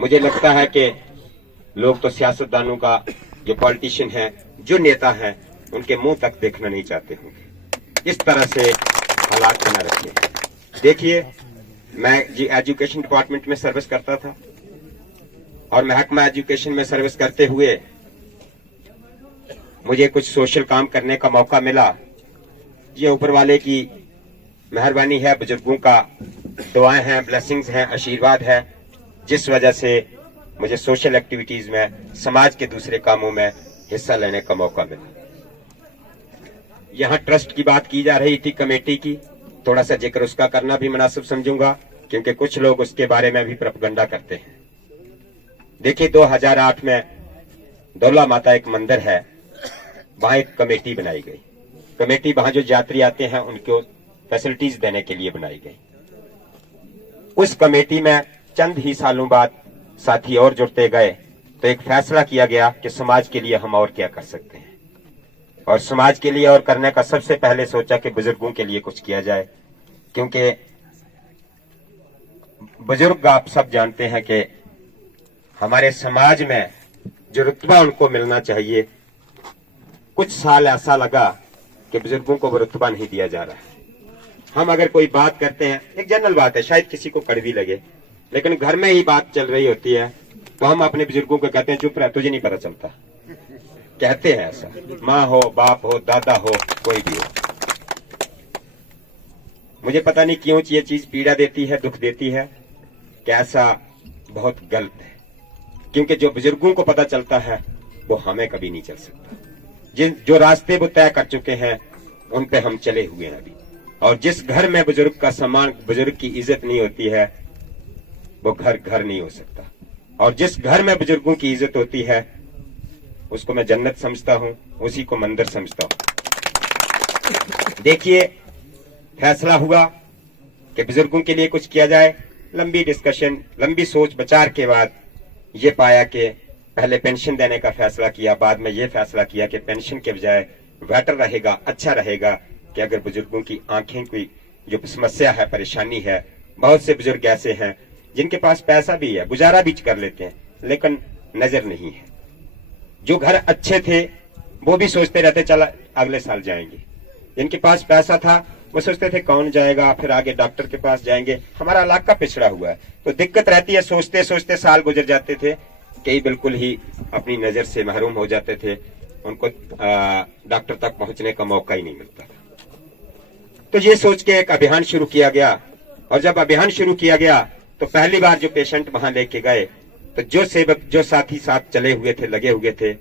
मुझे लगता है कि लोग तो सियासतदानों का, जो पॉलिटिशियन है, जो नेता है, उनके मुंह तक देखना नहीं चाहते होंगे। इस तरह से हालात बना रखे हैं। देखिए, मैं जी एजुकेशन डिपार्टमेंट में सर्विस करता था और महकमा एजुकेशन में सर्विस करते हुए मुझे कुछ सोशल काम करने का मौका मिला। ये ऊपर वाले की मेहरबानी है, बुजुर्गों का दुआएं हैं, ब्लेसिंग्स हैं, आशीर्वाद है, जिस वजह से मुझे सोशल एक्टिविटीज में, समाज के दूसरे कामों में हिस्सा लेने का मौका मिला। यहाँ ट्रस्ट की बात की जा रही थी, कमेटी की, थोड़ा सा जिक्र उसका करना भी मुनासिब समझूंगा, क्योंकि कुछ लोग उसके बारे में भी प्रोपेगेंडा करते हैं। देखिए, 2008 में दौला माता एक मंदिर है, वहां एक कमेटी बनाई गई। कमेटी वहां जो यात्री आते हैं उनको फैसिलिटीज देने के लिए बनाई गई। उस कमेटी में चंद ही सालों बाद साथी और जुड़ते गए तो एक फैसला किया गया कि समाज के लिए हम और क्या कर सकते हैं, और समाज के लिए और करने का सबसे पहले सोचा कि बुजुर्गों के लिए कुछ किया जाए, क्योंकि बुजुर्ग आप सब जानते हैं कि हमारे समाज में जो रुतबा उनको मिलना चाहिए, कुछ साल ऐसा लगा कि बुजुर्गों को वो रुतबा नहीं दिया जा रहा है। हम अगर कोई बात करते हैं, एक जनरल बात है, शायद किसी को कड़वी लगे, लेकिन घर में ही बात चल रही होती है तो हम अपने बुजुर्गों को कहते हैं चुप रह, तुझे नहीं पता चलता। कहते हैं ऐसा, माँ हो, बाप हो, दादा हो, कोई भी हो। मुझे पता नहीं क्यों ये चीज पीड़ा देती है, दुख देती है, कि ऐसा बहुत गलत है, क्योंकि जो बुजुर्गों को पता चलता है वो हमें कभी नहीं चल सकता। जो रास्ते वो तय कर चुके हैं उन पे हम चले हुए हैं अभी, और जिस घर में बुजुर्ग का सम्मान, बुजुर्ग की इज्जत नहीं होती है, वो घर घर नहीं हो सकता। और जिस घर में बुजुर्गों की इज्जत होती है उसको मैं जन्नत समझता हूं, उसी को मंदिर समझता हूं। देखिए, फैसला हुआ कि बुजुर्गों के लिए कुछ किया जाए। लंबी डिस्कशन, लंबी सोच विचार के बाद ये पाया कि पहले पेंशन देने का फैसला किया, बाद में ये फैसला किया कि पेंशन के बजाय बेटर रहेगा, अच्छा रहेगा कि अगर बुजुर्गों की आंखें कोई जो समस्या है, परेशानी है, बहुत से बुजुर्ग ऐसे हैं जिनके पास पैसा भी है, गुजारा भी कर लेते हैं, लेकिन नजर नहीं है। जो घर अच्छे थे वो भी सोचते रहते चला अगले साल जाएंगे, जिनके पास पैसा था वो सोचते थे कौन जाएगा, फिर आगे डॉक्टर के पास जाएंगे। हमारा इलाका पिछड़ा हुआ है तो दिक्कत रहती है, सोचते सोचते साल गुजर जाते थे, कई बिल्कुल ही अपनी नजर से महरूम हो जाते थे, उनको डॉक्टर तक पहुंचने का मौका ही नहीं मिलता था। तो ये सोच के एक अभियान शुरू किया गया, और जब अभियान शुरू किया गया तो पहली बार जो पेशेंट वहां लेके गए तो जो सेवक, जो साथी साथ चले हुए थे, लगे हुए थे,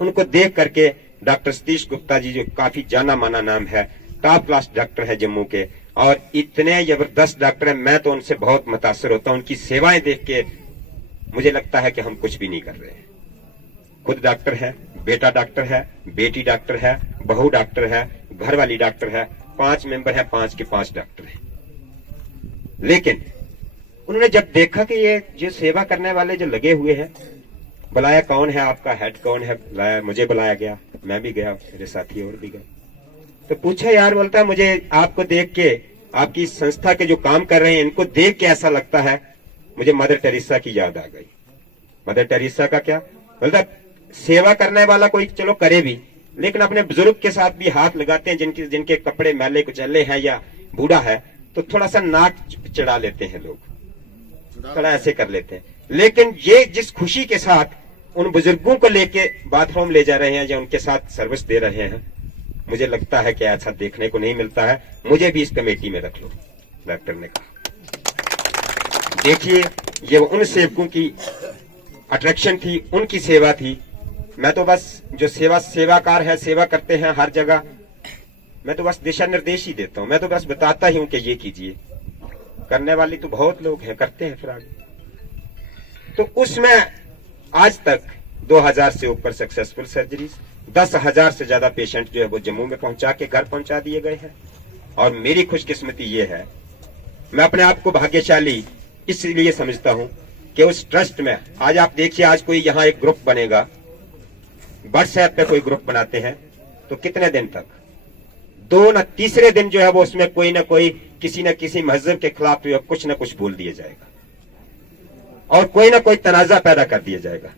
उनको देख करके डॉक्टर सतीश गुप्ता जी, जो काफी जाना माना नाम है, टॉप क्लास डॉक्टर है जम्मू के, और इतने जबरदस्त डॉक्टर हैं, मैं तो उनसे बहुत मुतासर होता हूं। उनकी सेवाएं देख के मुझे लगता है कि हम कुछ भी नहीं कर रहे हैं। खुद डॉक्टर है, बेटा डॉक्टर है, बेटी डॉक्टर है, बहू डॉक्टर है, घर वाली डॉक्टर है, 5 मेंबर है, 5 के 5 डॉक्टर है। लेकिन उन्होंने जब देखा कि ये जो सेवा करने वाले जो लगे हुए हैं, बुलाया, कौन है आपका हेड, कौन है, बुलाया, मुझे बुलाया गया, मैं भी गया, मेरे साथी और भी गए। तो पूछा, यार, बोलता मुझे आपको देख के, आपकी संस्था के जो काम कर रहे हैं इनको देख के ऐसा लगता है, मुझे मदर टेरेसा की याद आ गई। मदर टेरेसा का क्या बोलता, सेवा करने वाला कोई चलो करे भी, लेकिन अपने बुजुर्ग के साथ भी हाथ लगाते हैं, जिनके कपड़े मैले कुचले हैं या बूढ़ा है, तो थोड़ा सा नाक चढ़ा लेते हैं लोग, थोड़ा ऐसे कर लेते हैं। लेकिन ये जिस खुशी के साथ उन बुजुर्गों को लेके बाथरूम ले जा रहे हैं या उनके साथ सर्विस दे रहे हैं, मुझे लगता है कि ऐसा देखने को नहीं मिलता है। मुझे भी इस कमेटी में रख लो, डॉक्टर ने कहा। देखिए, ये उन सेवकों की अट्रैक्शन थी, उनकी सेवा थी। मैं तो बस जो सेवाकार है, सेवा करते हैं हर जगह, मैं तो बस दिशा निर्देश ही देता हूं, मैं तो बस बताता ही हूं कि ये कीजिए। करने वाली तो बहुत लोग हैं, करते हैं फिर आगे। तो उसमें आज तक 2000 से ऊपर सक्सेसफुल सर्जरीज, 10,000 से ज्यादा पेशेंट जो है वो जम्मू में पहुंचा के घर पहुंचा दिए गए हैं। और मेरी खुशकिस्मती ये है, मैं अपने आप को भाग्यशाली इसलिए समझता हूं कि उस ट्रस्ट में, आज आप देखिए, आज कोई यहाँ एक ग्रुप बनेगा, व्हाट्सएप पे कोई ग्रुप बनाते हैं, तो कितने दिन तक, 2 न तीसरे दिन जो है वो उसमें कोई ना कोई, किसी न किसी मजहब के खिलाफ कुछ न कुछ बोल दिया जाएगा। और कोई ना कोई तनाजा पैदा कर दिया जाएगा।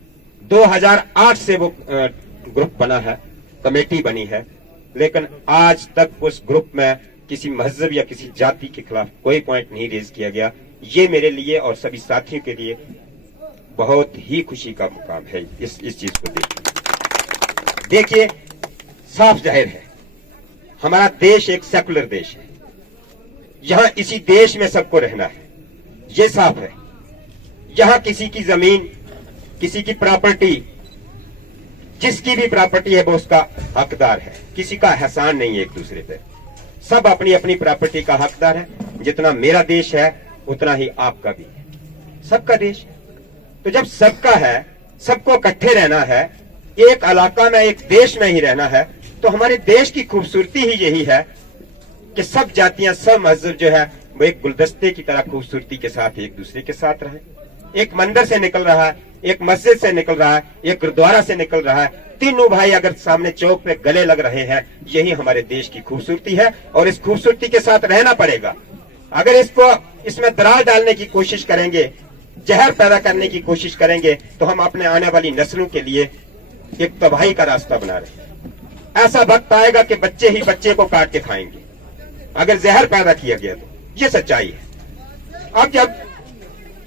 2008 से वो ग्रुप बना है, कमेटी बनी है, लेकिन आज तक उस ग्रुप में किसी मजहब या किसी जाति के खिलाफ कोई पॉइंट नहीं रेज किया गया। ये मेरे लिए और सभी साथियों के लिए बहुत ही खुशी का मुकाम है इस चीज को देखिए। साफ जाहिर है हमारा देश एक सेकुलर देश है, यहां इसी देश में सबको रहना है, ये साफ है। यहां किसी की जमीन, किसी की प्रॉपर्टी, जिसकी भी प्रॉपर्टी है वो उसका हकदार है, किसी का एहसान नहीं है एक दूसरे पे। सब अपनी अपनी प्रॉपर्टी का हकदार है। जितना मेरा देश है उतना ही आपका भी है, सबका देश है। तो जब सबका है, सबको इकट्ठे रहना है, एक इलाका में एक देश में ही रहना है, तो हमारे देश की खूबसूरती ही यही है कि सब जातियां, सब मजहब जो है वो एक गुलदस्ते की तरह खूबसूरती के साथ एक दूसरे के साथ रहे। एक मंदिर से निकल रहा है, एक मस्जिद से निकल रहा है, एक गुरुद्वारा से निकल रहा है, तीनों भाई अगर सामने चौक पे गले लग रहे हैं, यही हमारे देश की खूबसूरती है और इस खूबसूरती के साथ रहना पड़ेगा। अगर इसमें दरार डालने की कोशिश करेंगे, जहर पैदा करने की कोशिश करेंगे, तो हम अपने आने वाली नस्लों के लिए एक तबाही का रास्ता बना रहे हैं। ऐसा वक्त आएगा कि बच्चे ही बच्चे को काट के खाएंगे अगर जहर पैदा किया गया तो। ये सच्चाई है। अब जब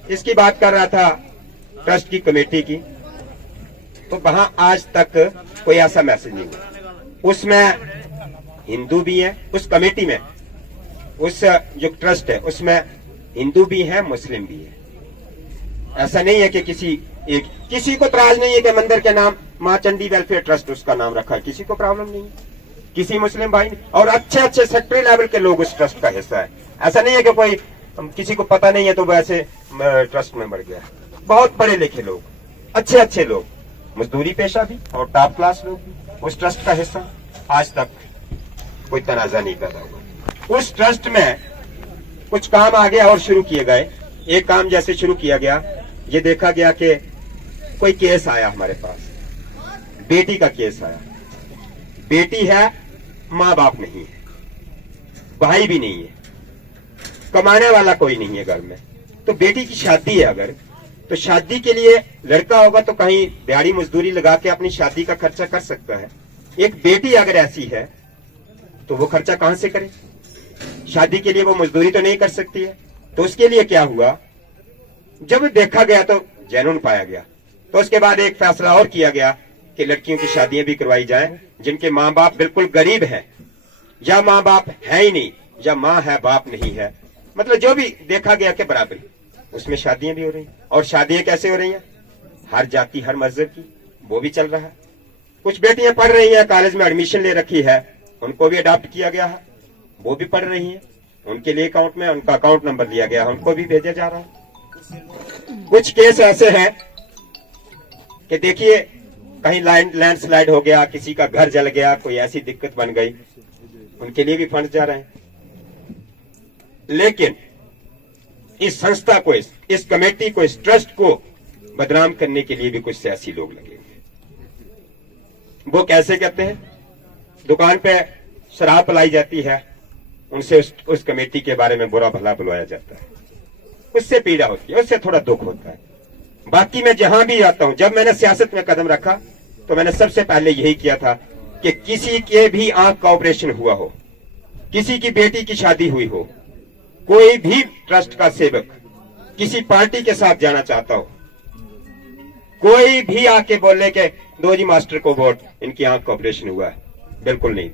इसकी बात कर रहा था ट्रस्ट की कमेटी की, तो वहां आज तक कोई ऐसा मैसेज नहीं हुआ। उसमें हिंदू भी है, उस कमेटी में, उस जो ट्रस्ट है उसमें हिंदू भी है, मुस्लिम भी है। ऐसा नहीं है कि किसी को त्राज नहीं है कि मंदिर के नाम मां चंडी वेलफेयर ट्रस्ट उसका नाम रखा है, किसी को प्रॉब्लम नहीं है, किसी मुस्लिम भाई नहीं। और अच्छे अच्छे सेक्रेटरी लेवल के लोग उस ट्रस्ट का हिस्सा है। ऐसा नहीं है कि कोई किसी को पता नहीं है तो वैसे ट्रस्ट में बढ़ गया। बहुत पढ़े लिखे लोग, अच्छे अच्छे लोग, मजदूरी पेशा भी और टॉप क्लास लोग भी उस ट्रस्ट का हिस्सा। आज तक कोई तनाजा नहीं पैदा हुआ। उस ट्रस्ट में कुछ काम आगे और शुरू किए गए। एक काम जैसे शुरू किया गया, ये देखा गया कि कोई केस आया हमारे पास, बेटी का केस आया। बेटी है, माँ बाप नहीं है, भाई भी नहीं है, कमाने वाला कोई नहीं है घर में। तो बेटी की शादी है अगर, तो शादी के लिए लड़का होगा तो कहीं दिहाड़ी मजदूरी लगा के अपनी शादी का खर्चा कर सकता है। एक बेटी अगर ऐसी है तो वो खर्चा कहां से करे? शादी के लिए वो मजदूरी तो नहीं कर सकती है। तो उसके लिए क्या हुआ, जब देखा गया तो जैनून पाया गया, तो उसके बाद एक फैसला और किया गया कि लड़कियों की शादियां भी करवाई जाएं जिनके माँ बाप बिल्कुल गरीब हैं, या माँ बाप है ही नहीं, या माँ है बाप नहीं है, मतलब जो भी देखा गया कि बराबरी, उसमें शादियां भी हो रही हैं। और शादियां कैसे हो रही हैं? हर जाति हर मजहब की, वो भी चल रहा है। कुछ बेटियां पढ़ रही हैं, कॉलेज में एडमिशन ले रखी है, उनको भी अडॉप्ट किया गया है, वो भी पढ़ रही हैं, उनके लिए अकाउंट में उनका अकाउंट नंबर दिया गया है, उनको भी भेजा जा रहा है। कुछ केस ऐसे हैं कि देखिए कहीं लैंडस्लाइड हो गया, किसी का घर जल गया, कोई ऐसी दिक्कत बन गई, उनके लिए भी फंड जा रहे हैं। लेकिन इस संस्था को, इस कमेटी को, इस ट्रस्ट को बदनाम करने के लिए भी कुछ सियासी लोग लगे हुए। वो कैसे करते हैं? दुकान पे शराब पिलाई जाती है, उनसे उस कमेटी के बारे में बुरा भला बुलवाया जाता है, उससे पीड़ा होती है, उससे थोड़ा दुख होता है। बाकी मैं जहां भी आता हूं, जब मैंने सियासत में कदम रखा तो मैंने सबसे पहले यही किया था कि किसी के भी आंख का ऑपरेशन हुआ हो, किसी की बेटी की शादी हुई हो, कोई भी ट्रस्ट का सेवक किसी पार्टी के साथ जाना चाहता हो, कोई भी आके बोले कि दो जी मास्टर को वोट, इनकी आंख का ऑपरेशन हुआ है, बिल्कुल नहीं।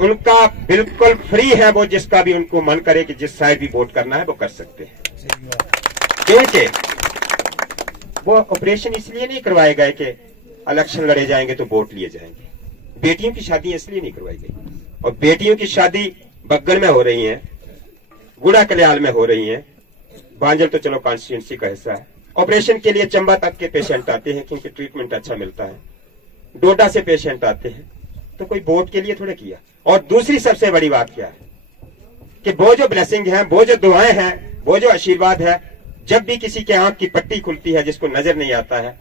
उनका बिल्कुल फ्री है, वो जिसका भी उनको मन करे कि जिस साइड भी वोट करना है वो कर सकते हैं। क्योंकि वो ऑपरेशन इसलिए नहीं करवाए गए कि इलेक्शन लड़े जाएंगे तो वोट लिए जाएंगे। बेटियों की शादी इसलिए नहीं करवाई गई। और बेटियों की शादी बग्गल में हो रही है, गुड़ा कल्याण में हो रही है, बांजल तो चलो कॉन्स्टिट्यूंसी का हिस्सा है। ऑपरेशन के लिए चंबा तक के पेशेंट आते हैं क्योंकि ट्रीटमेंट अच्छा मिलता है, डोडा से पेशेंट आते हैं, तो कोई वोट के लिए थोड़े किया। और दूसरी सबसे बड़ी बात क्या है कि वो जो ब्लेसिंग है, वो जो दुआएं हैं, वो जो आशीर्वाद है, जब भी किसी के आंख की पट्टी खुलती है जिसको नजर नहीं आता है,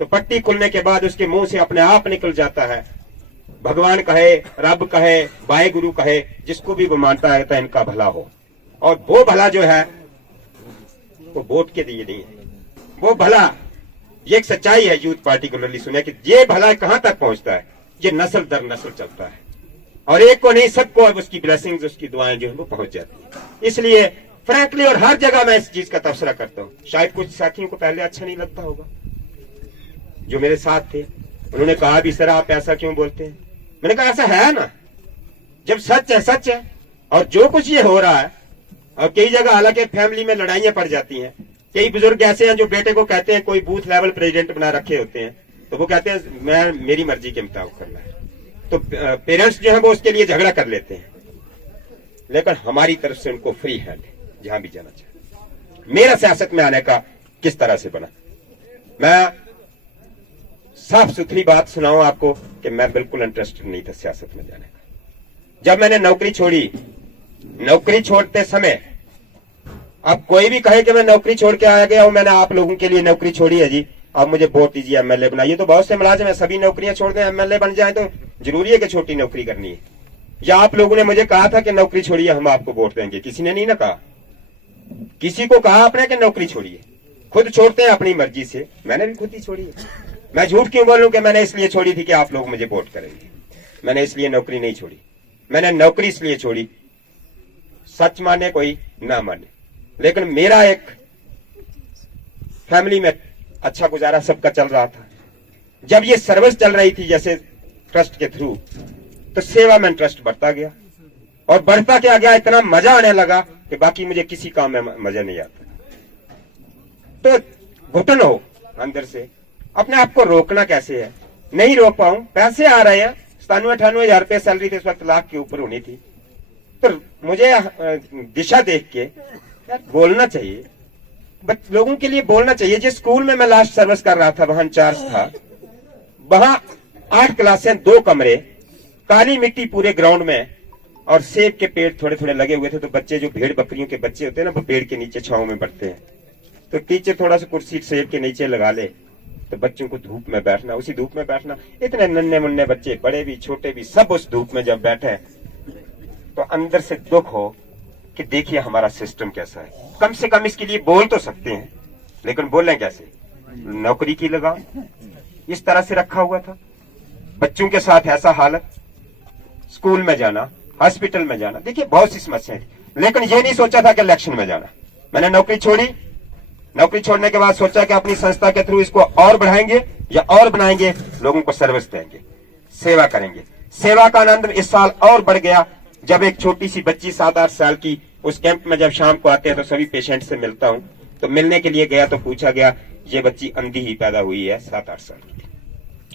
तो पट्टी खुलने के बाद उसके मुंह से अपने आप निकल जाता है, भगवान कहे, रब कहे, बाय गुरु कहे, जिसको भी वो मानता है तो इनका भला हो। और वो भला जो है वो वोट के लिए नहीं है, वो भला, ये एक सच्चाई है यूथ पार्टिकुलरली सुने कि ये भला कहां तक पहुंचता है, ये नस्ल दर नस्ल चलता है और एक को नहीं सबको अब उसकी ब्लेसिंग्स, उसकी दुआएं जो है वो पहुंच जाती है। इसलिए फ्रैंकली और हर जगह मैं इस चीज का तबसरा करता हूं। शायद कुछ साथियों को पहले अच्छा नहीं लगता होगा जो मेरे साथ थे, उन्होंने कहा भी सर आप ऐसा क्यों बोलते हैं। मैंने कहा ऐसा है ना, जब सच है सच है। और जो कुछ ये हो रहा है, और कई जगह हालांकि फैमिली में लड़ाइयां पड़ जाती हैं, कई बुजुर्ग ऐसे हैं जो बेटे को कहते हैं, कोई बूथ लेवल प्रेसिडेंट बना रखे होते हैं, तो वो कहते हैं मैं मेरी मर्जी के मुताबिक करना है, तो पेरेंट्स जो है वो उसके लिए झगड़ा कर लेते हैं। लेकिन हमारी तरफ से उनको फ्री हैंड है जहां भी जाना चाहे। मेरा सियासत में आने का किस तरह से बना, मैं साफ सुथरी बात सुनाऊं आपको कि मैं बिल्कुल इंटरेस्टेड नहीं था सियासत में जाने का। जब मैंने नौकरी छोड़ी, नौकरी छोड़ते समय, अब कोई भी कहे कि मैं नौकरी छोड़ के आ गया हूं, मैंने आप लोगों के लिए नौकरी छोड़ी है जी, अब मुझे वोट दीजिए, एमएलए बनाइए, तो बहुत से मुलाजिम है सभी नौकरियां छोड़ दें एमएलए बन जाए, तो जरूरी है कि छोटी नौकरी करनी है। या आप लोगों ने मुझे कहा था कि नौकरी छोड़िए हम आपको वोट देंगे, किसी ने नहीं ना कहा। किसी को कहा आपने कि नौकरी छोड़िए, खुद छोड़ते हैं अपनी मर्जी से, मैंने भी खुद ही छोड़ी है। मैं झूठ क्यों बोलूं कि मैंने इसलिए छोड़ी थी कि आप लोग मुझे वोट करेंगे, मैंने इसलिए नौकरी नहीं छोड़ी। मैंने नौकरी इसलिए छोड़ी, सच माने कोई ना माने, लेकिन मेरा एक फैमिली में अच्छा गुजारा सबका चल रहा था। जब ये सर्विस चल रही थी जैसे ट्रस्ट के थ्रू, तो सेवा में इंटरेस्ट बढ़ता गया और बढ़ता क्या गया, इतना मजा आने लगा कि बाकी मुझे किसी काम में मजा नहीं आता। तो घुटन हो अंदर से, अपने आप को रोकना कैसे है, नहीं रोक पाऊं। पैसे आ रहे हैं, 97-98 रुपये सैलरी थी, इस वक्त लाख के ऊपर होनी थी, तो मुझे दिशा देख के यार बोलना चाहिए, लोगों के लिए बोलना चाहिए। जिस स्कूल में मैं लास्ट सर्विस कर रहा था वहां इंचार्ज था, वहां 8 क्लासें, 2 कमरे, काली मिट्टी पूरे ग्राउंड में, और सेब के पेड़ थोड़े थोड़े लगे हुए थे। तो बच्चे जो भेड़ बकरियों के बच्चे होते हैं ना, वो पेड़ के नीचे छांव में बढ़ते हैं, तो टीचर थोड़ा सा कुर्सी सेब के नीचे लगा ले, तो बच्चों को धूप में बैठना, उसी धूप में बैठना। इतने नन्हे मुन्ने बच्चे, बड़े भी छोटे भी, सब उस धूप में जब बैठे, तो अंदर से दुख हो कि देखिए हमारा सिस्टम कैसा है। कम से कम इसके लिए बोल तो सकते हैं, लेकिन बोलें कैसे। नौकरी की लगाम इस तरह से रखा हुआ था, बच्चों के साथ ऐसा हालत, स्कूल में जाना, हॉस्पिटल में जाना, देखिए बहुत सी समस्याएं थी। लेकिन ये नहीं सोचा था कि इलेक्शन में जाना। मैंने नौकरी छोड़ी, नौकरी छोड़ने के बाद सोचा कि अपनी संस्था के थ्रू इसको और बढ़ाएंगे या और बनाएंगे, लोगों को सर्विस देंगे, सेवा करेंगे। सेवा का आनंद इस साल और बढ़ गया जब एक छोटी सी बच्ची 7-8 साल की, उस कैंप में जब शाम को आते हैं तो सभी पेशेंट से मिलता हूं, तो मिलने के लिए गया तो पूछा गया ये बच्ची अंधी ही पैदा हुई है, 7-8 साल की।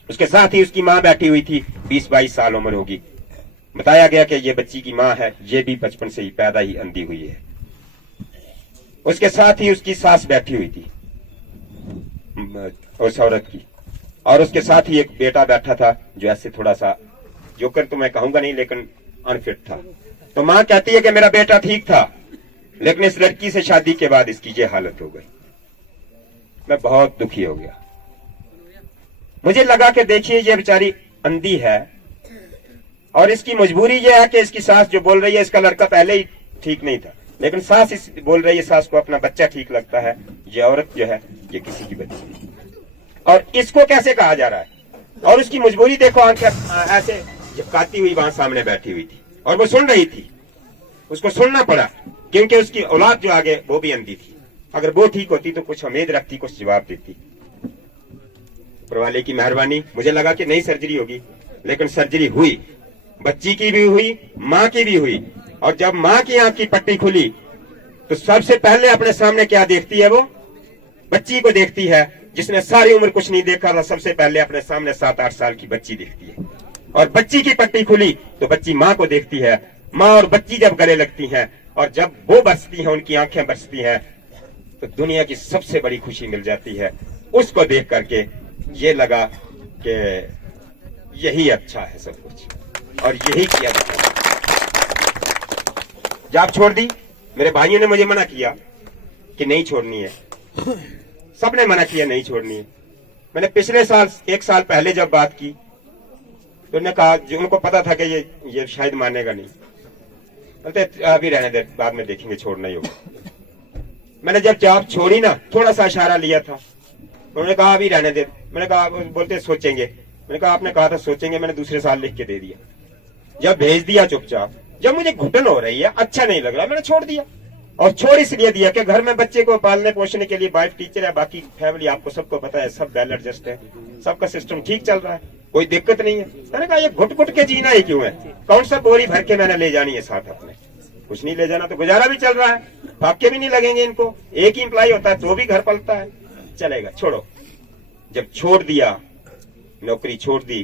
उसके साथ ही उसकी मां बैठी हुई थी, 20-22 साल उम्र होगी। बताया गया कि ये बच्ची की मां है, ये भी बचपन से ही पैदा ही अंधी हुई है। उसके साथ ही उसकी सास बैठी हुई थी उस औरत की, और उसके साथ ही एक बेटा बैठा था जो ऐसे थोड़ा सा, जोकर तो मैं कहूंगा नहीं लेकिन अनफिट था। तो मां कहती है कि मेरा बेटा ठीक था, लेकिन इस लड़की से शादी के बाद इसकी ये हालत हो गई। मैं बहुत दुखी हो गया। मुझे लगा कि देखिए ये बेचारी अंधी है और इसकी मजबूरी ये है कि इसकी सास जो बोल रही है, इसका लड़का पहले ही ठीक नहीं था, लेकिन सास इस बोल रही है, सास को अपना बच्चा ठीक लगता है, ये औरत जो है ये किसी की बच्ची नहीं, और इसको कैसे कहा जा रहा है। और उसकी मजबूरी देखो, आंखें ऐसे झपकाती हुई वहां सामने बैठी हुई थी और वो सुन रही थी। उसको सुनना पड़ा क्योंकि उसकी औलाद जो आगे वो भी अंधी थी। अगर वो ठीक होती तो कुछ उम्मीद रखती, कुछ जवाब देती। ऊपर वाले की मेहरबानी, मुझे लगा कि नई सर्जरी होगी, लेकिन सर्जरी हुई, बच्ची की भी हुई, मां की भी हुई। और जब मां की आंख की पट्टी खुली तो सबसे पहले अपने सामने क्या देखती है, वो बच्ची को देखती है, जिसने सारी उम्र कुछ नहीं देखा था। सबसे पहले अपने सामने 7-8 साल की बच्ची देखती है, और बच्ची की पट्टी खुली तो बच्ची मां को देखती है। मां और बच्ची जब गले लगती हैं और जब वो बरसती हैं, उनकी आंखें बरसती हैं, तो दुनिया की सबसे बड़ी खुशी मिल जाती है। उसको देख करके ये लगा कि यही अच्छा है सब कुछ, और यही किया जाता है। जॉब छोड़ दी, मेरे भाइयों ने मुझे मना किया कि नहीं छोड़नी है, सबने मना किया नहीं छोड़नी है। मैंने पिछले साल, 1 साल पहले जब बात की, तो उन्होंने कहा, जो उनको पता था कि ये शायद मानेगा नहीं, बोलते अभी रहने दे, बाद में देखेंगे, छोड़ना ही होगा। मैंने जब जॉब छोड़ी ना, थोड़ा सा इशारा लिया था, उन्होंने कहा अभी रहने दे। मैंने कहा, बोलते सोचेंगे। मैंने कहा आपने कहा था सोचेंगे, मैंने दूसरे साल लिख के दे दिया। जब भेज दिया चुपचाप, जब मुझे घुटन हो रही है, अच्छा नहीं लग रहा, मैंने छोड़ दिया। और छोड़ इसलिए दिया कि घर में बच्चे को पालने पोषने के लिए वाइफ टीचर है, बाकी फैमिली आपको सबको पता है, सब वेल एडजस्ट है, सबका सिस्टम ठीक चल रहा है, कोई दिक्कत नहीं है। मैंने कहा ये घुट घुट के जीना ही क्यों है? कौन सा बोरी भर के मैंने ले जानी है साथ अपने? कुछ नहीं ले जाना, तो गुजारा भी चल रहा है, फाके भी नहीं लगेंगे इनको। एक ही एम्प्लॉय होता है तो भी घर पलता है, चलेगा, छोड़ो। जब छोड़ दिया, नौकरी छोड़ दी,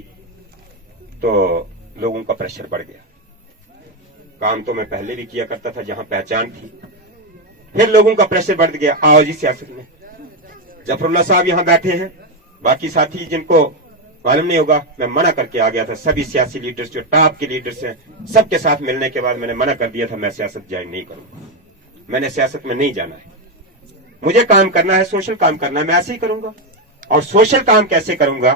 तो लोगों का प्रेशर बढ़ गया। काम तो मैं पहले भी किया करता था जहां पहचान थी, फिर लोगों का प्रेशर बढ़ गया। आओ जी सियासत में। जफरुल्लाह साहब यहां बैठे हैं, बाकी साथी जिनको मालूम नहीं होगा, मैं मना करके आ गया था। सभी सियासी लीडर्स जो टॉप के लीडर्स हैं, सबके साथ मिलने के बाद मैंने मना कर दिया था, मैं सियासत ज्वाइन नहीं करूंगा, मैंने सियासत में नहीं जाना है, मुझे काम करना है, सोशल काम करना है, मैं ऐसे ही करूंगा। और सोशल काम कैसे करूंगा?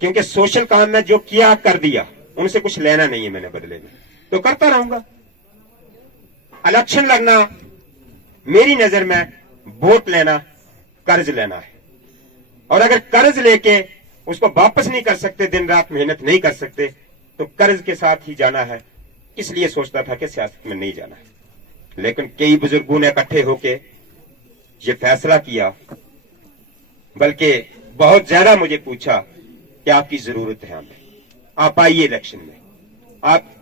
क्योंकि सोशल काम में जो किया कर दिया, उनसे कुछ लेना नहीं है मैंने बदले में, तो करता रहूंगा। इलेक्शन लड़ना मेरी नजर में वोट लेना कर्ज लेना है, और अगर कर्ज लेके उसको वापस नहीं कर सकते, दिन रात मेहनत नहीं कर सकते, तो कर्ज के साथ ही जाना है। इसलिए सोचता था कि सियासत में नहीं जाना है। लेकिन कई बुजुर्गों ने इकट्ठे होके ये फैसला किया, बल्कि बहुत ज्यादा मुझे पूछा कि आपकी जरूरत है हमें, आप आइए इलेक्शन में।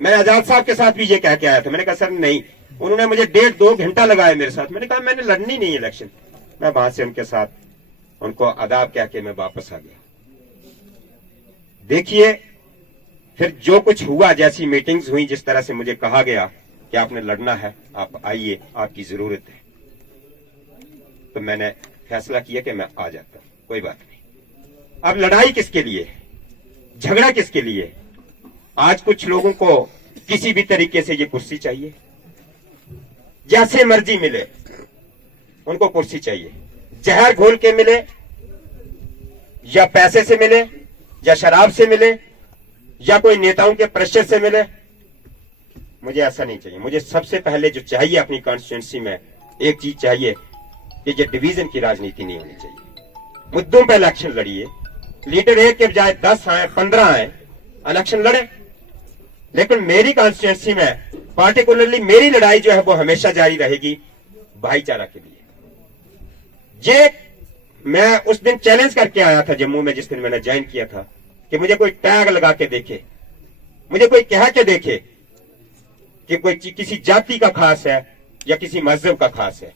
मैंने आजाद साहब के साथ भी ये कह के आया था, मैंने कहा सर नहीं। उन्होंने मुझे 1.5-2 घंटा लगाया मेरे साथ, मैंने कहा मैंने लड़नी नहीं इलेक्शन। मैं वहां से उनके साथ उनको आदाब कह के मैं वापस आ गया। देखिए फिर जो कुछ हुआ, जैसी मीटिंग्स हुई, जिस तरह से मुझे कहा गया कि आपने लड़ना है, आप आइए, आपकी जरूरत है, तो मैंने फैसला किया कि मैं आ जाता हूं, कोई बात नहीं। अब लड़ाई किसके लिए है? झगड़ा किसके लिए है? आज कुछ लोगों को किसी भी तरीके से ये कुर्सी चाहिए, जैसे मर्जी मिले उनको कुर्सी चाहिए, जहर घोल के मिले या पैसे से मिले या शराब से मिले या कोई नेताओं के प्रेशर से मिले, मुझे ऐसा नहीं चाहिए। मुझे सबसे पहले जो चाहिए अपनी कॉन्स्टिट्यूंसी में, एक चीज चाहिए कि ये डिवीजन की राजनीति नहीं होनी चाहिए। मुद्दों पर इलेक्शन लड़िए, लीडर एक के बजाय 10 आए, 15 आए, इलेक्शन लड़े। लेकिन मेरी कॉन्स्टिट्यूंसी में पार्टिकुलरली मेरी लड़ाई जो है वो हमेशा जारी रहेगी भाईचारा के लिए। ये मैं उस दिन चैलेंज करके आया था जम्मू में, जिस दिन मैंने ज्वाइन किया था, कि मुझे कोई टैग लगा के देखे, मुझे कोई कह के देखे कि कोई किसी जाति का खास है या किसी मजहब का खास है,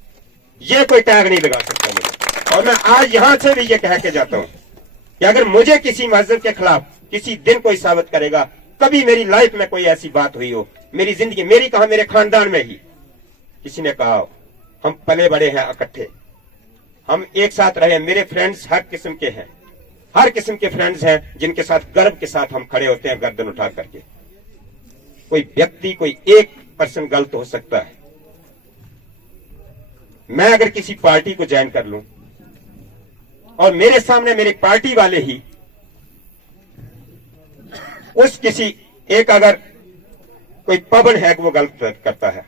ये कोई टैग नहीं लगा सकता मुझे। और मैं आज यहां से भी ये कह के जाता हूं कि अगर मुझे किसी मजहब के खिलाफ किसी दिन कोई साबित करेगा, कभी मेरी लाइफ में कोई ऐसी बात हुई हो, मेरी जिंदगी, मेरी कहा मेरे खानदान में ही किसी ने कहा हो, हम पले बड़े हैं इकट्ठे, हम एक साथ रहे, मेरे फ्रेंड्स हर किस्म के हैं, हर किस्म के फ्रेंड्स हैं जिनके साथ गर्व के साथ हम खड़े होते हैं गर्दन उठा करके। कोई व्यक्ति, कोई एक पर्सन गलत हो सकता है। मैं अगर किसी पार्टी को ज्वाइन कर लूं और मेरे सामने मेरे पार्टी वाले ही उस किसी एक, अगर कोई पवन है वो गलत करता है,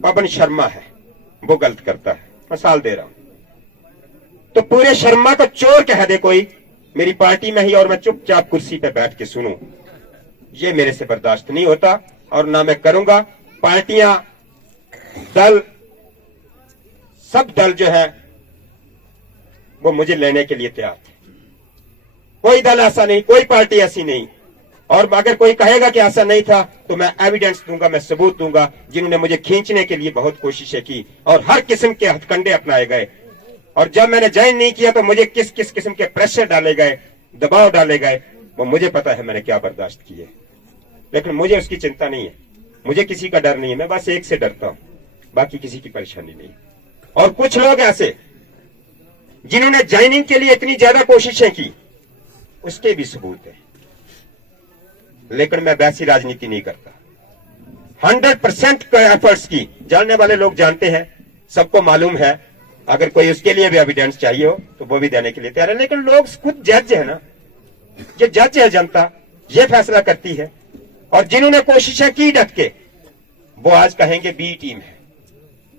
पवन शर्मा है वो गलत करता है, मिसाल दे रहा हूं, तो पूरे शर्मा को चोर कह दे कोई मेरी पार्टी में ही, और मैं चुपचाप कुर्सी पे बैठ के सुनूं, ये मेरे से बर्दाश्त नहीं होता और ना मैं करूंगा। पार्टियां, दल, सब दल जो है वो मुझे लेने के लिए तैयार थे। कोई दल ऐसा नहीं, कोई पार्टी ऐसी नहीं। और अगर कोई कहेगा कि ऐसा नहीं था तो मैं एविडेंस दूंगा, मैं सबूत दूंगा, जिन्होंने मुझे खींचने के लिए बहुत कोशिशें की और हर किस्म के हथकंडे अपनाए गए। और जब मैंने ज्वाइन नहीं किया तो मुझे किस किस किस्म के प्रेशर डाले गए, दबाव डाले गए, वो मुझे पता है मैंने क्या बर्दाश्त किए। लेकिन मुझे उसकी चिंता नहीं है, मुझे किसी का डर नहीं है, मैं बस एक से डरता हूं, बाकी किसी की परेशानी नहीं। और कुछ लोग ऐसे जिन्होंने ज्वाइनिंग के लिए इतनी ज्यादा कोशिशें की, उसके भी सबूत है। लेकिन मैं वैसी राजनीति नहीं करता। 100% एफर्ट्स की, जानने वाले लोग जानते हैं, सबको मालूम है। अगर कोई उसके लिए भी एविडेंस चाहिए हो तो वो भी देने के लिए तैयार है। लेकिन लोग खुद जज है ना, ये जज है, जनता ये फैसला करती है। और जिन्होंने कोशिशें की डट के, वो आज कहेंगे बी टीम है,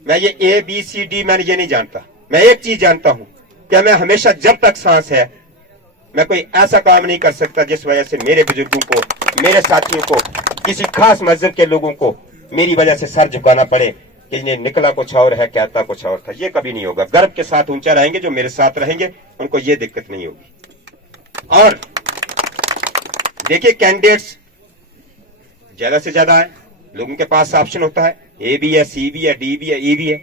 मैं ये ABCD मैंने ये नहीं जानता। मैं एक चीज जानता हूं कि मैं हमेशा जब तक सांस है मैं कोई ऐसा काम नहीं कर सकता जिस वजह से मेरे बुजुर्गों को, मेरे साथियों को, किसी खास मजहब के लोगों को मेरी वजह से सर झुकाना पड़े कि इन्हें निकला कुछ और है, कहता कुछ और था। ये कभी नहीं होगा। गर्व के साथ ऊंचा रहेंगे। जो मेरे साथ रहेंगे उनको ये दिक्कत नहीं होगी। और देखिए, कैंडिडेट्स ज्यादा से ज्यादा है, लोगों के पास ऑप्शन होता है, A भी है, C भी है, D भी है, E भी है।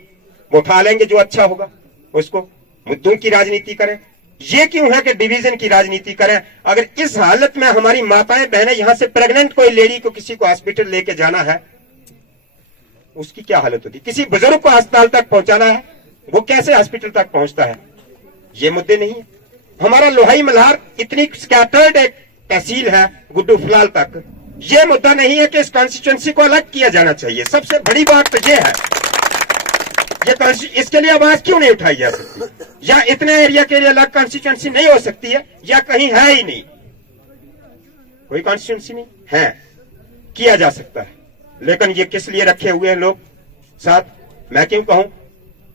वो उठा लेंगे जो अच्छा होगा उसको। मुद्दों की राजनीति करें। ये क्यों है कि डिवीजन की राजनीति करें? अगर इस हालत में हमारी माताएं बहनें, यहां से प्रेग्नेंट कोई लेडी को किसी को हॉस्पिटल लेके जाना है, उसकी क्या हालत होती? किसी बुजुर्ग को अस्पताल तक पहुंचाना है, वो कैसे हॉस्पिटल तक पहुंचता है? ये मुद्दे नहीं है। हमारा लोहाई मल्हार इतनी स्कैटर्ड एक तहसील है गुड्डू फलाल तक, ये मुद्दा नहीं है कि इस कॉन्स्टिट्यूंसी को अलग किया जाना चाहिए। सबसे बड़ी बात तो ये है, इसके लिए आवाज क्यों नहीं उठाई जा सकती? या इतने एरिया के लिए अलग कॉन्स्टिट्यूंसी नहीं हो सकती है, या कहीं है ही नहीं, कोई कॉन्स्टिट्यूंसी नहीं है, किया जा सकता है। लेकिन ये किस लिए रखे हुए हैं लोग साथ? मैं क्यों कहूं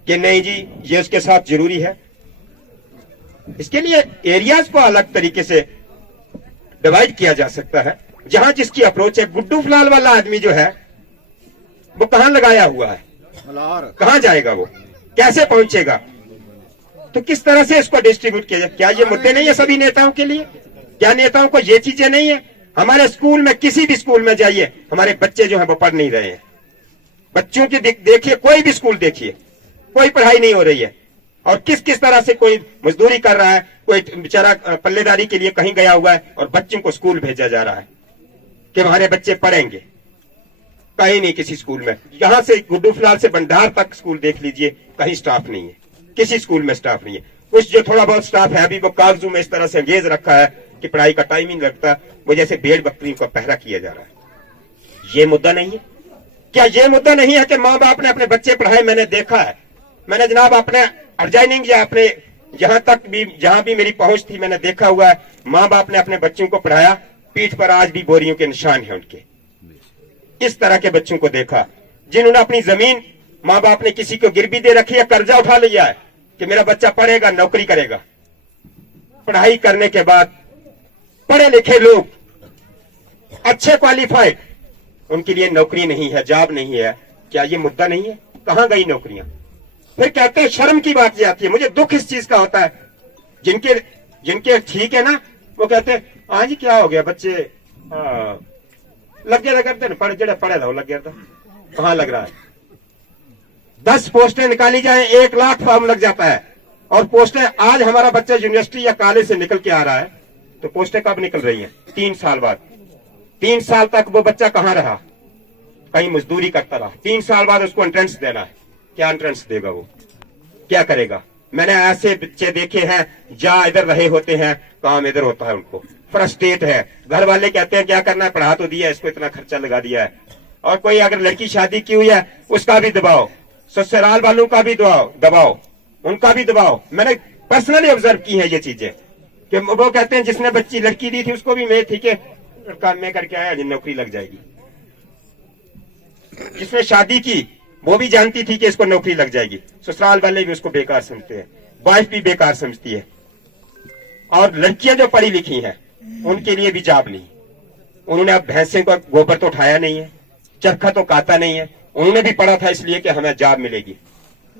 कि नहीं जी ये उसके साथ जरूरी है? इसके लिए एरियाज को अलग तरीके से डिवाइड किया जा सकता है, जहां जिसकी अप्रोच है। गुड्डू फलाल वाला आदमी जो है वो कहां लगाया हुआ है, कहां जाएगा, वो कैसे पहुंचेगा? तो किस तरह से इसको डिस्ट्रीब्यूट किया जाए? क्या ये मुद्दे नहीं है सभी नेताओं के लिए? क्या नेताओं को ये चीजें नहीं है? हमारे स्कूल में, किसी भी स्कूल में जाइए, हमारे बच्चे जो हैं वो पढ़ नहीं रहे हैं। बच्चों की देखिए, कोई भी स्कूल देखिए, कोई पढ़ाई नहीं हो रही है। और किस किस तरह से कोई मजदूरी कर रहा है, कोई बेचारा पल्लेदारी के लिए कहीं गया हुआ है और बच्चों को स्कूल भेजा जा रहा है कि हमारे बच्चे पढ़ेंगे। कहीं नहीं किसी स्कूल में। यहां से गुड्डू फलाल से भंडार तक स्कूल देख लीजिए, कहीं स्टाफ नहीं है, किसी स्कूल में स्टाफ नहीं है। कुछ जो थोड़ा बहुत स्टाफ है अभी वो कागजों में इस तरह से अंगेज रखा है कि पढ़ाई का टाइम ही नहीं लगता, वो जैसे भेड़ बकरियों का पहरा किया जा रहा है। ये मुद्दा नहीं है? क्या ये मुद्दा नहीं है कि माँ बाप ने अपने बच्चे पढ़ाए? मैंने देखा है, मैंने जनाब अपने अर्जाइनिंग या अपने यहां तक भी, जहां भी मेरी पहुंच थी, मैंने देखा हुआ है माँ बाप ने अपने बच्चों को पढ़ाया, पीठ पर आज भी बोरियों के निशान है उनके। इस तरह के बच्चों को देखा जिन्होंने अपनी जमीन माँ बाप ने किसी को गिरवी दे रखी है, कर्जा उठा लिया है कि मेरा बच्चा पढ़ेगा, नौकरी करेगा। पढ़ाई करने के बाद पढ़े लिखे लोग, अच्छे क्वालिफाइड, उनके लिए नौकरी नहीं है, जॉब नहीं है। क्या ये मुद्दा नहीं है? कहां गई नौकरियां? फिर कहते हैं शर्म की बात ये आती है। मुझे दुख इस चीज का होता है, जिनके ठीक है ना, वो कहते हैं हाँ जी क्या हो गया, बच्चे लग गया करते ना, पढ़े जड़े पढ़े रहो, लग गया था। कहां लग रहा है? 10 पोस्टें निकाली जाए, 1 लाख फॉर्म लग जाता है। और पोस्टें, आज हमारा बच्चा यूनिवर्सिटी या कॉलेज से निकल के आ रहा है तो पोस्टें कब निकल रही हैं? 3 साल बाद। 3 साल तक वो बच्चा कहां रहा? कहीं मजदूरी करता रहा। 3 साल बाद उसको एंट्रेंस देना है। क्या एंट्रेंस देगा वो? क्या करेगा? मैंने ऐसे बच्चे देखे हैं, जा इधर रहे होते हैं, काम इधर होता है, उनको फ्रस्ट्रेट है। घर वाले कहते हैं क्या करना है, पढ़ा तो दिया, इसको इतना खर्चा लगा दिया है। और कोई अगर लड़की शादी की हुई है उसका भी दबाव, ससुराल वालों का भी दबाव, उनका भी दबाव। मैंने पर्सनली ऑब्जर्व की है ये चीजें कि वो कहते हैं जिसने बच्ची लड़की दी थी उसको भी मैं थी कि काम में करके आया, नौकरी लग जाएगी। जिसने शादी की वो भी जानती थी कि इसको नौकरी लग जाएगी, ससुराल वाले भी उसको बेकार समझते हैं, वाइफ भी बेकार समझती है। और लड़कियां जो पढ़ी लिखी हैं उनके लिए भी जॉब नहीं। उन्होंने अब भैंसे का गोबर तो उठाया नहीं है, चरखा तो काता नहीं है, उन्होंने भी पढ़ा था इसलिए कि हमें जॉब मिलेगी।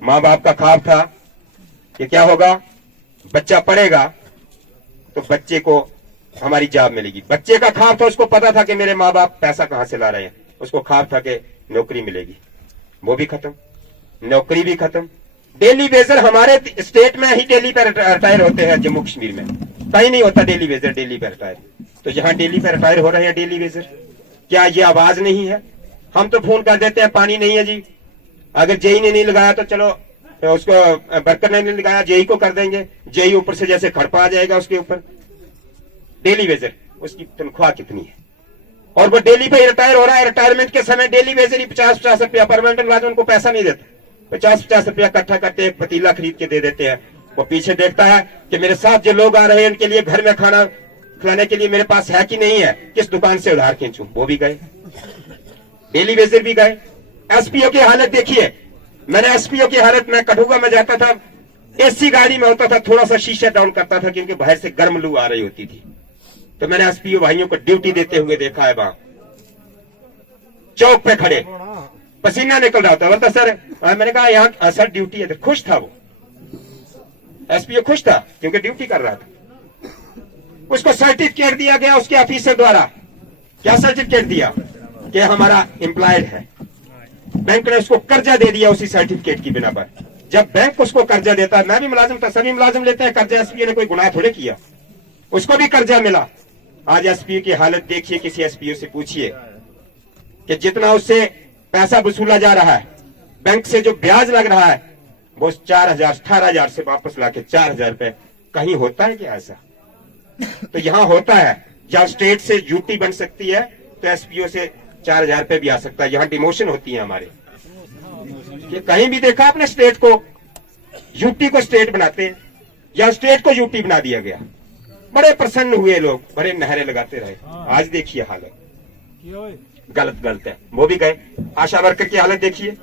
माँ बाप का ख्वाब था कि क्या होगा, बच्चा पढ़ेगा तो बच्चे को हमारी जॉब मिलेगी। बच्चे का ख्वाब था, उसको पता था कि मेरे माँ बाप पैसा कहां से ला रहे हैं, उसको ख्वाब था कि नौकरी मिलेगी। वो भी खत्म, नौकरी भी खत्म। डेली वेजर हमारे स्टेट में ही डेली पे रिटायर होते हैं, जम्मू कश्मीर में कहीं नहीं होता डेली वेजर, डेली पे रिटायर। तो यहाँ डेली पे रिटायर हो रहे हैं डेली वेजर। क्या ये आवाज नहीं है? हम तो फोन कर देते हैं पानी नहीं है जी, अगर जेई ने नहीं लगाया तो चलो उसको वर्कर ने नहीं लगाया, जेई को कर देंगे, जेई ऊपर से जैसे खड़पा आ जाएगा उसके ऊपर। डेली वेजर, उसकी तनख्वाह कितनी है? और वो डेली पे रिटायर हो रहा है। रिटायरमेंट के समय डेली वेजर ही 50-50 रुपया, परमानेंट बाद उनको पैसा नहीं देते, 50-50 रुपया इकट्ठा करते एक पतीला खरीद के दे देते हैं। वो पीछे देखता है कि मेरे साथ जो लोग आ रहे हैं उनके लिए घर में खाना खिलाने के लिए मेरे पास है कि नहीं है, किस दुकान से उधार खींचूं। वो भी गए, डेली वेजर भी गए। एसपीओ की हालत देखिए, मैंने एसपीओ की हालत में कठुआ में जाता था, एसी गाड़ी में होता था, थोड़ा सा शीशा डाउन करता था क्योंकि बाहर से गर्म लू आ रही होती थी। तो मैंने एसपीओ भाइयों को ड्यूटी देते हुए देखा है, वहां चौक पे खड़े, पसीना निकल रहा था, बोलता सर, मैंने कहा यहाँ सर ड्यूटी है। तो खुश था वो एसपीओ, खुश था क्योंकि ड्यूटी कर रहा था। उसको सर्टिफिकेट दिया गया उसके ऑफिसर द्वारा। क्या सर्टिफिकेट दिया? कि हमारा एम्प्लॉयड है। बैंक ने उसको कर्जा दे दिया उसी सर्टिफिकेट की बिना पर। जब बैंक उसको कर्जा देता है, मैं भी मुलाजिम था, सभी मुलाजिम लेते हैं कर्जा, एसपीओ ने कोई गुनाह थोड़े किया, उसको भी कर्जा मिला। आज एसपीओ की हालत देखिए, किसी एसपीओ से पूछिए कि जितना उससे पैसा वसूला जा रहा है, बैंक से जो ब्याज लग रहा है, वो 4,000 18,000 से वापस लाके 4,000 रुपए, कहीं होता है क्या ऐसा? तो यहां होता है। जहां स्टेट से यूटी बन सकती है तो एसपीओ से 4,000 रुपए भी आ सकता है। यहां डिमोशन होती है हमारे। कि कहीं भी देखा आपने स्टेट को, यूटी को स्टेट बनाते, या स्टेट को यूटी बना दिया गया। बड़े प्रसन्न हुए लोग, बड़े नहरे लगाते रहे। आज देखिए हालत, गलत है। वो भी गए। आशा वर्कर की हालत देखिए,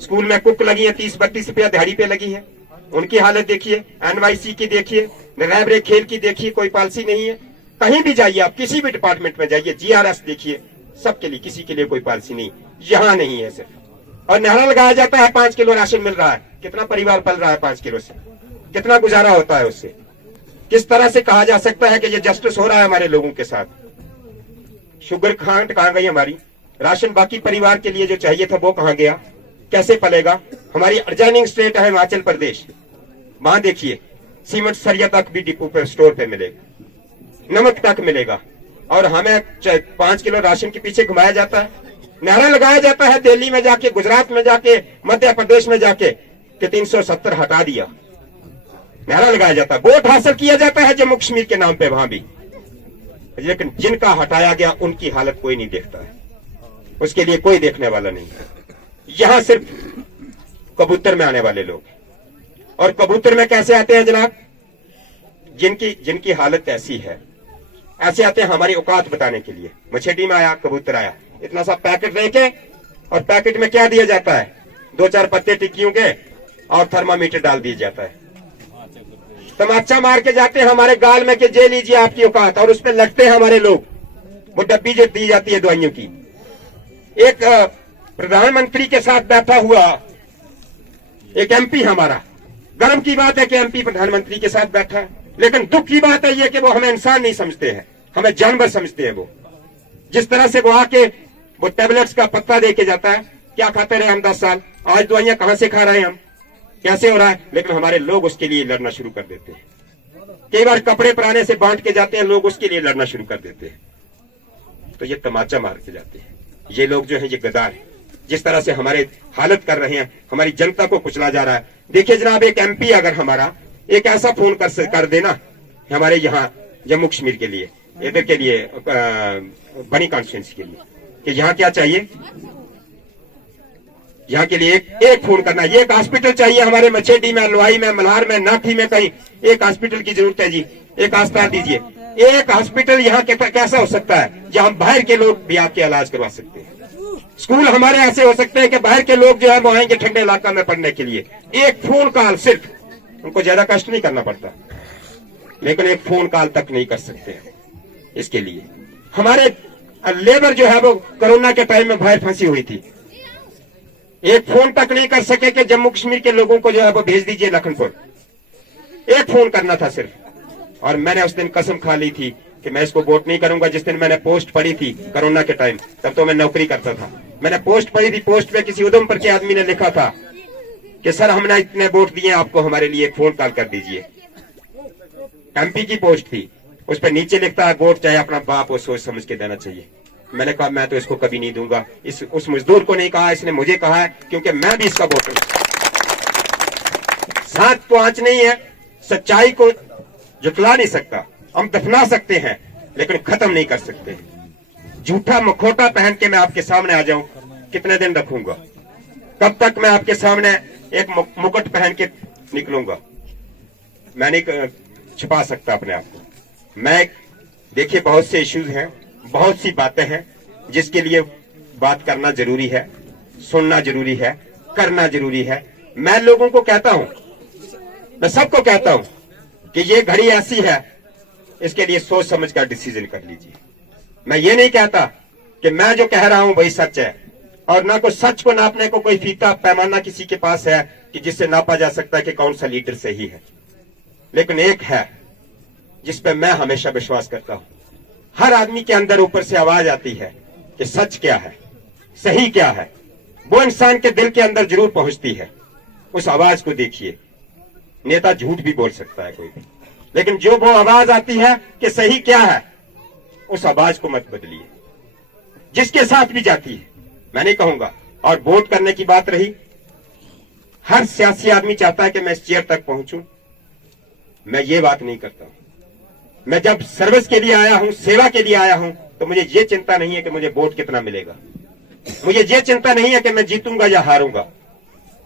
स्कूल में कुक लगी है, 30-32 रुपया दिहाड़ी पे लगी है, उनकी हालत देखिए। एनवाईसी की देखिए, रहबरे खेल की देखिए, कोई पॉलिसी नहीं है। कहीं भी जाइए आप, किसी भी डिपार्टमेंट में जाइए, जीआरएस देखिए, सबके लिए, किसी के लिए कोई पॉलिसी नहीं, यहां नहीं है सिर्फ। और नारा लगाया जाता है 5 किलो राशन मिल रहा है। कितना परिवार पल रहा है 5 किलो से? कितना गुजारा होता है उससे? किस तरह से कहा जा सकता है कि ये जस्टिस हो रहा है हमारे लोगों के साथ? शुगर खांड कहां गई हमारी? राशन बाकी परिवार के लिए जो चाहिए था वो कहां गया? कैसे पलेगा? हमारी अर्जानिंग स्टेट है हिमाचल प्रदेश, वहां देखिए सीमेंट सरिया तक भी डिपो पे, स्टोर पे मिलेगा, नमक तक मिलेगा, और हमें 5 किलो राशन के पीछे घुमाया जाता है। नारा लगाया जाता है दिल्ली में जाके, गुजरात में जाके, मध्य प्रदेश में जाके कि 370 हटा दिया, नारा लगाया जाता है। वोट हासिल किया जाता है जम्मू कश्मीर के नाम पे वहां भी, लेकिन जिनका हटाया गया उनकी हालत कोई नहीं देखता है, उसके लिए कोई देखने वाला नहीं है। यहां सिर्फ कबूतर में आने वाले लोग, और कबूतर में कैसे आते हैं जनाब? जिनकी हालत ऐसी है, ऐसे आते हैं हमारी औकात बताने के लिए। मछेटी में आया कबूतर, आया इतना सा पैकेट लेके, और पैकेट में क्या दिया जाता है? 2-4 पत्ते टिक्कियों के और थर्मामीटर डाल दिया जाता है। तमाचा मार के जाते हैं हमारे गाल में कि जे लीजिए आपकी औकात, और उस पर लगते हैं हमारे लोग। वो डब्बी जो दी जाती है दवाइयों की। एक प्रधानमंत्री के साथ बैठा हुआ एक एमपी हमारा, गर्व की बात है कि एमपी प्रधानमंत्री के साथ बैठा है, लेकिन दुख की बात है ये कि वो हमें इंसान नहीं समझते हैं, हमें जानवर समझते हैं। वो जिस तरह से वो आके वो टेबलेट्स का पत्ता दे के जाता है, क्या खाते रहे हम 10 साल, आज दवाइयां कहां से खा रहे हैं हम, कैसे हो रहा है, लेकिन हमारे लोग उसके लिए लड़ना शुरू कर देते हैं। कई बार कपड़े पुराने से बांट के जाते हैं लोग, उसके लिए लड़ना शुरू कर देते हैं। तो ये तमाचा मार के जाते हैं ये लोग जो है, ये गद्दार है। जिस तरह से हमारे हालत कर रहे हैं, हमारी जनता को कुचला जा रहा है। देखिए जनाब, एक एमपी अगर हमारा एक ऐसा फोन कर देना हमारे यहाँ जम्मू कश्मीर के लिए, इधर के लिए, बनी कॉन्स्टिट्यूंसी के लिए, कि यहाँ क्या चाहिए, यहाँ के लिए एक फोन करना, ये एक हॉस्पिटल चाहिए हमारे मछेटी में, लोहाई में, मल्हार में, नाथी में, कहीं एक हॉस्पिटल की जरूरत है जी, एक आस्था दीजिए। एक हॉस्पिटल यहाँ कैसा हो सकता है जहाँ बाहर के लोग भी आपके इलाज करवा सकते हैं। स्कूल हमारे ऐसे हो सकते हैं कि बाहर के लोग जो है वो आएंगे ठंडे इलाका में पढ़ने के लिए। एक फोन कॉल, सिर्फ उनको ज्यादा कष्ट नहीं करना पड़ता, लेकिन एक फोन कॉल तक नहीं कर सकते हैं। इसके लिए हमारे लेबर जो है वो कोरोना के टाइम में बाहर फंसी हुई थी, एक फोन तक नहीं कर सके कि जम्मू कश्मीर के लोगों को जो है वो भेज दीजिए लखनपुर। एक फोन करना था सिर्फ। और मैंने उस दिन कसम खा ली थी कि मैं इसको वोट नहीं करूंगा। जिस दिन मैंने पोस्ट पढ़ी थी कोरोना के टाइम, तब तो मैं नौकरी करता था, मैंने पोस्ट पढ़ी थी, पोस्ट पे किसी उधमपुर के आदमी ने लिखा था कि सर हमने इतने वोट दिए आपको, हमारे लिए एक फोन कॉल कर दीजिए। एमपी की पोस्ट थी, उस पर नीचे लिखता है वोट चाहे अपना बाप हो सोच समझ के देना चाहिए। मैंने कहा मैं तो इसको कभी नहीं दूंगा। उस मजदूर को नहीं कहा, इसने मुझे कहा है, क्योंकि मैं भी इसका वोटर हूं। साथ तो आंच नहीं है, सच्चाई को जुटला नहीं सकता, हम दफना सकते हैं लेकिन खत्म नहीं कर सकते। झूठा मुखौटा पहन के मैं आपके सामने आ जाऊं, कितने दिन रखूंगा? कब तक मैं आपके सामने एक मुकुट पहन के निकलूंगा? मैं नहीं छुपा सकता अपने आप को। मैं देखिए, बहुत से इश्यूज हैं, बहुत सी बातें हैं जिसके लिए बात करना जरूरी है, सुनना जरूरी है, करना जरूरी है। मैं लोगों को कहता हूं, मैं सबको कहता हूं कि ये घड़ी ऐसी है, इसके लिए सोच समझ कर डिसीजन कर लीजिए। मैं ये नहीं कहता कि मैं जो कह रहा हूं वही सच है, और ना कोई सच को नापने को कोई फीता पैमाना किसी के पास है कि जिससे नापा जा सकता है कि कौन सा लीडर सही है। लेकिन एक है जिस पे मैं हमेशा विश्वास करता हूं, हर आदमी के अंदर ऊपर से आवाज आती है कि सच क्या है, सही क्या है, वो इंसान के दिल के अंदर जरूर पहुंचती है। उस आवाज को देखिए। नेता झूठ भी बोल सकता है कोई भी, लेकिन जो वो आवाज आती है कि सही क्या है, उस आवाज को मत बदलिए, जिसके साथ भी जाती है। मैं नहीं कहूंगा। और वोट करने की बात रही, हर सियासी आदमी चाहता है कि मैं इस चेयर तक पहुंचूं। मैं ये बात नहीं करता हूं। मैं जब सर्विस के लिए आया हूं, सेवा के लिए आया हूं, तो मुझे ये चिंता नहीं है कि मुझे वोट कितना मिलेगा। मुझे ये चिंता नहीं है कि मैं जीतूंगा या हारूंगा।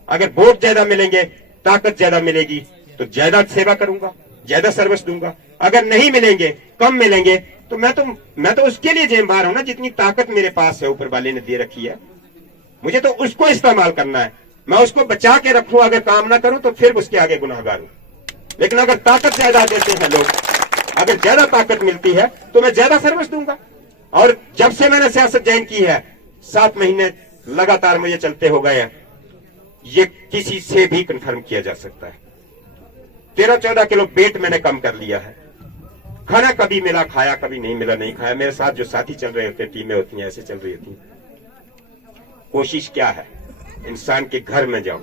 अगर वोट ज्यादा मिलेंगे, ताकत ज्यादा मिलेगी, तो ज्यादा सेवा करूंगा, ज्यादा सर्विस दूंगा। अगर नहीं मिलेंगे, कम मिलेंगे, तो मैं तो उसके लिए जिम्मेदार हूं ना, जितनी ताकत मेरे पास है ऊपर वाले ने दे रखी है, मुझे तो उसको इस्तेमाल करना है। मैं उसको बचा के रखूं, अगर काम ना करूं तो फिर उसके आगे गुनाहगार हूं। लेकिन अगर ताकत ज्यादा देते हैं लोग, अगर ज्यादा ताकत मिलती है, तो मैं ज्यादा सर्विस दूंगा। और जब से मैंने सियासत ज्वाइन की है, 7 महीने लगातार मुझे चलते हो गए हैं, ये किसी से भी कंफर्म किया जा सकता है। 13-14 किलो वेट मैंने कम कर लिया है। खाना कभी मिला खाया, कभी नहीं मिला नहीं खाया। मेरे साथ जो साथी चल रहे होते, टीमें होती हैं, ऐसे चल रही होती हैं। कोशिश क्या है, इंसान के घर में जाऊं,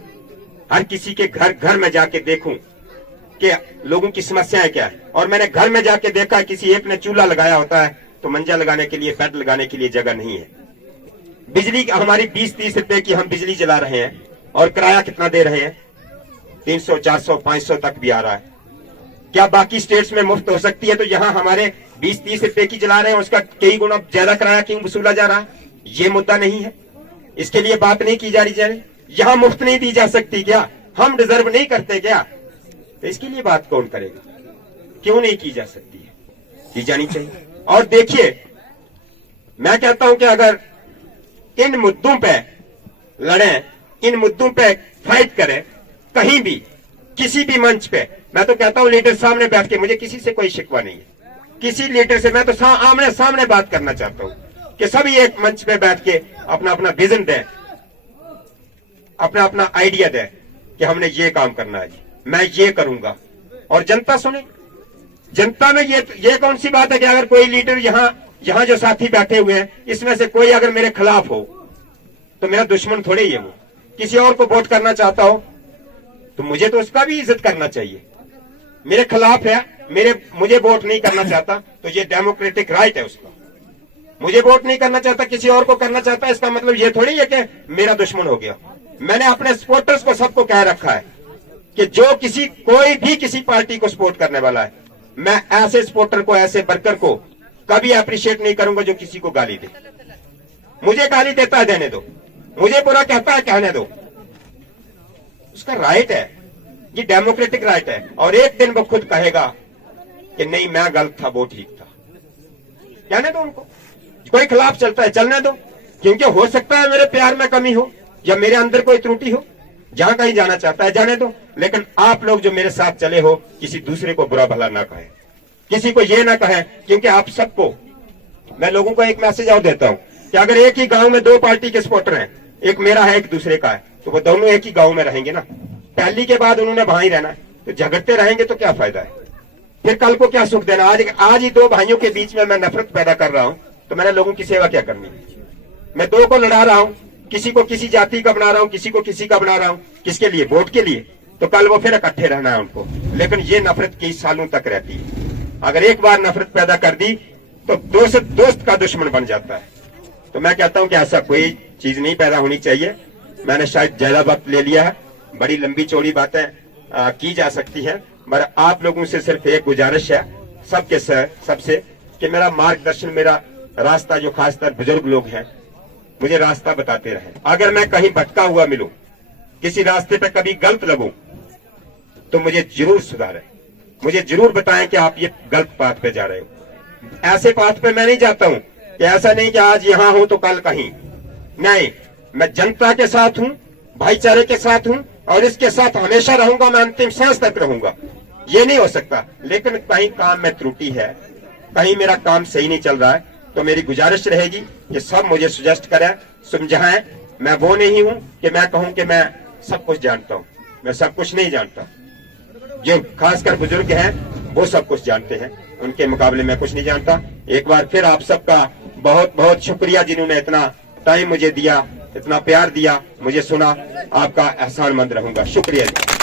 हर किसी के घर घर में जाके देखूं कि लोगों की समस्याएं क्या है। और मैंने घर में जाके देखा, किसी एक ने चूल्हा लगाया होता है तो मंजा लगाने के लिए, बेड लगाने के लिए जगह नहीं है। बिजली हमारी 20-30 रुपए की हम बिजली जला रहे हैं, और किराया कितना दे रहे हैं? 300, 400, 500 तक भी आ रहा है। क्या बाकी स्टेट्स में मुफ्त हो सकती है, तो यहाँ हमारे 20-30 रुपए की जला रहे हैं, उसका कई गुना ज्यादा किराया क्यों वसूला जा रहा है? ये मुद्दा नहीं है, इसके लिए बात नहीं की जा रही। यहाँ मुफ्त नहीं दी जा सकती क्या? हम डिजर्व नहीं करते क्या? तो इसके लिए बात कौन करेगा? क्यों नहीं की जा सकती है? की जानी चाहिए। और देखिए, मैं कहता हूं कि अगर इन मुद्दों पे लड़ें, इन मुद्दों पे फाइट करें, कहीं भी किसी भी मंच पे, मैं तो कहता हूं लीडर सामने बैठ के, मुझे किसी से कोई शिकवा नहीं है, किसी लीडर से मैं तो आमने सामने बात करना चाहता हूं कि सभी एक मंच पे बैठ के अपना अपना विजन दें, अपना अपना आइडिया दें कि हमने ये काम करना है, मैं ये करूंगा, और जनता सुने। जनता में ये कौन सी बात है कि अगर कोई लीडर यहाँ जो साथी बैठे हुए हैं, इसमें से कोई अगर मेरे खिलाफ हो तो मेरा दुश्मन थोड़े ही है। वो किसी और को वोट करना चाहता हो तो मुझे तो उसका भी इज्जत करना चाहिए। मेरे खिलाफ है, मुझे वोट नहीं करना चाहता, तो ये डेमोक्रेटिक राइट है उसका। मुझे वोट नहीं करना चाहता, किसी और को करना चाहता है, इसका मतलब ये थोड़ी है कि मेरा दुश्मन हो गया। मैंने अपने सपोर्टर्स को सबको कह रखा है कि जो कोई भी किसी पार्टी को सपोर्ट करने वाला है, मैं ऐसे सपोर्टर को, ऐसे वर्कर को कभी अप्रिशिएट नहीं करूंगा जो किसी को गाली दे। मुझे गाली देता है, देने दो। मुझे बुरा कहता है, कहने दो। उसका राइट है, ये डेमोक्रेटिक राइट है। और एक दिन वो खुद कहेगा कि नहीं, मैं गलत था, वो ठीक था। कहने दो उनको। कोई खिलाफ चलता है, चलने दो, क्योंकि हो सकता है मेरे प्यार में कमी हो या मेरे अंदर कोई त्रुटि हो। जहां कहीं जाना चाहता है, जाने दो। लेकिन आप लोग जो मेरे साथ चले हो, किसी दूसरे को बुरा भला ना कहें, किसी को ये ना कहें, क्योंकि आप सबको, मैं लोगों को एक मैसेज और देता हूं कि अगर एक ही गांव में 2 पार्टी के सपोर्टर हैं, एक मेरा है, एक दूसरे का है, तो वो दोनों एक ही गांव में रहेंगे ना। पहली के बाद उन्होंने वहां ही रहना है, तो झगड़ते रहेंगे तो क्या फायदा है? फिर कल को क्या सुख देना? आज ही 2 भाइयों के बीच में मैं नफरत पैदा कर रहा हूं, तो मैंने लोगों की सेवा क्या करनी? मैं 2 को लड़ा रहा हूं, किसी को किसी जाति का बना रहा हूं, किसी को किसी का बना रहा हूं। किसके लिए? वोट के लिए। तो कल वो फिर इकट्ठे रहना है उनको। लेकिन ये नफरत कई सालों तक रहती है। अगर एक बार नफरत पैदा कर दी तो दोस्त का दुश्मन बन जाता है। तो मैं कहता हूं कि ऐसा कोई चीज नहीं पैदा होनी चाहिए। मैंने शायद ज्यादा वक्त ले लिया है, बड़ी लंबी चौड़ी बातें की जा सकती है, मगर आप लोगों से सिर्फ एक गुजारिश है, सबसे कि मेरा मार्गदर्शन, मेरा रास्ता, जो खासकर बुजुर्ग लोग हैं, मुझे रास्ता बताते रहे। अगर मैं कहीं भटका हुआ मिलूं, किसी रास्ते पे कभी गलत लगूं, तो मुझे जरूर सुधारें, मुझे जरूर बताएं कि आप ये गलत पाथ पे जा रहे हो। ऐसे पाथ पे मैं नहीं जाता हूं कि ऐसा नहीं कि आज यहां हूं तो कल कहीं नहीं। मैं जनता के साथ हूं, भाईचारे के साथ हूं और इसके साथ हमेशा रहूंगा, मैं अंतिम सांस तक रहूंगा। ये नहीं हो सकता। लेकिन कहीं काम में त्रुटि है, कहीं मेरा काम सही नहीं चल रहा है, तो मेरी गुजारिश रहेगी कि सब मुझे सजेस्ट करें, समझाएं। मैं वो नहीं हूं कि मैं कहूं कि मैं सब कुछ जानता हूं, मैं सब कुछ नहीं जानता। जो खासकर बुजुर्ग हैं वो सब कुछ जानते हैं, उनके मुकाबले मैं कुछ नहीं जानता। एक बार फिर आप सबका बहुत बहुत शुक्रिया, जिन्होंने इतना टाइम मुझे दिया, इतना प्यार दिया, मुझे सुना। आपका एहसानमंद रहूंगा। शुक्रिया।